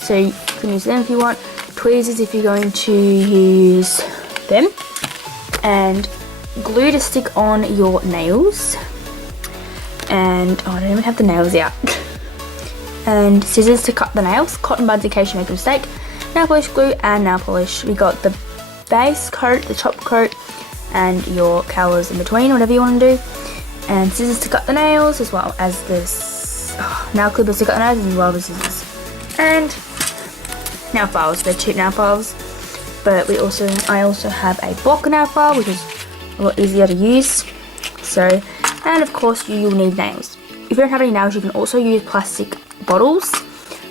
So you can use them if you want. Tweezers if you're going to use them. And glue to stick on your nails. And oh, I don't even have the nails out. And scissors to cut the nails. Cotton buds in case you make a mistake. Nail polish glue and nail polish. We got the base coat, the top coat, and your colours in between, whatever you want to do. And scissors to cut the nails, as well as this nail clippers to cut the nails, as well as scissors. And nail files. They're cheap nail files, but I also have a block nail file, which is a lot easier to use. So, and of course you'll need nails. If you don't have any nails, you can also use plastic bottles.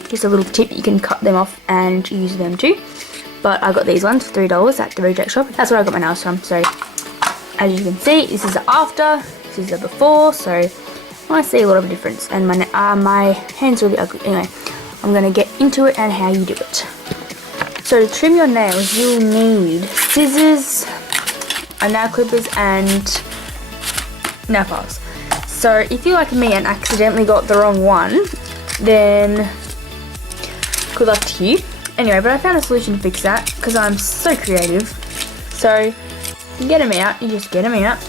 Just a little tip, you can cut them off and use them too. But I got these ones for $3 at the reject shop. That's where I got my nails from. So as you can see, this is the after, this is the before. So I see a lot of a difference, and my hands are really ugly. Anyway, I'm gonna get into it and how you do it. So to trim your nails, you'll need scissors, nail clippers, and nail files. So if you're like me and accidentally got the wrong one, then good luck to you. Anyway, but I found a solution to fix that because I'm so creative. So you get them out, you just get them out,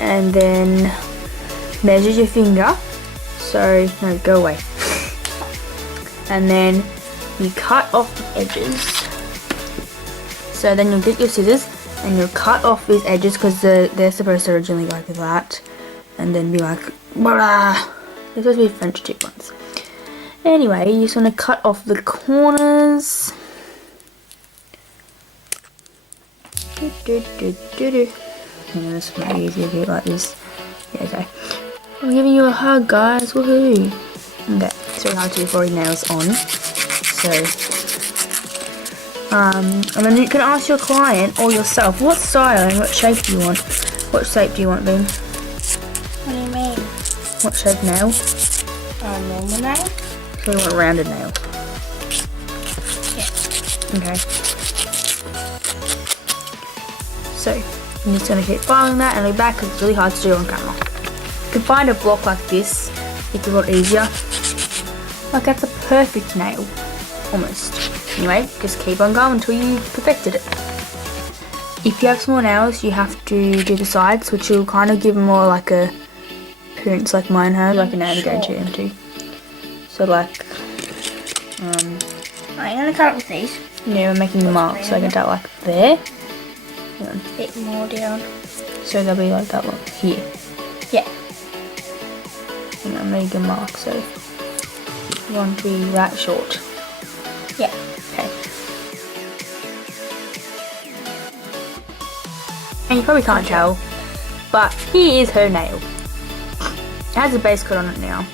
and then measure your finger. So no, go away. And then you cut off the edges. So then you'll get your scissors and you'll cut off these edges because they're supposed to originally go like that, and then be like, blah. They're supposed to be French tip ones. Anyway, you just want to cut off the corners. This might be easier to do it like this. Yeah, okay. I'm giving you a hug, guys. Woohoo! Okay, it's really hard to do 40 nails on. So, and then you can ask your client or yourself what style and what shape do you want. What shape do you want, Bean? What do you mean? What shape nail? Normal nail? So you want a rounded nail? Yeah. Okay. So, I'm just going to keep filing that and look back because it's really hard to do on camera. You can find a block like this, it's a lot easier. Like that's a perfect nail, almost. Anyway, just keep on going until you perfected it. If you have small nails, you have to do the sides, which will kind of give more like a appearance like mine has, like a nail to go into. So like, I'm gonna cut it with these. yeah, we're making the mark, so I can tell like there. A bit more down. So they'll be like that one here. Yeah. And I'm making a mark, so you want to be that short. Yeah. Okay. And you probably can't tell, but here is her nail. It has a base coat on it now.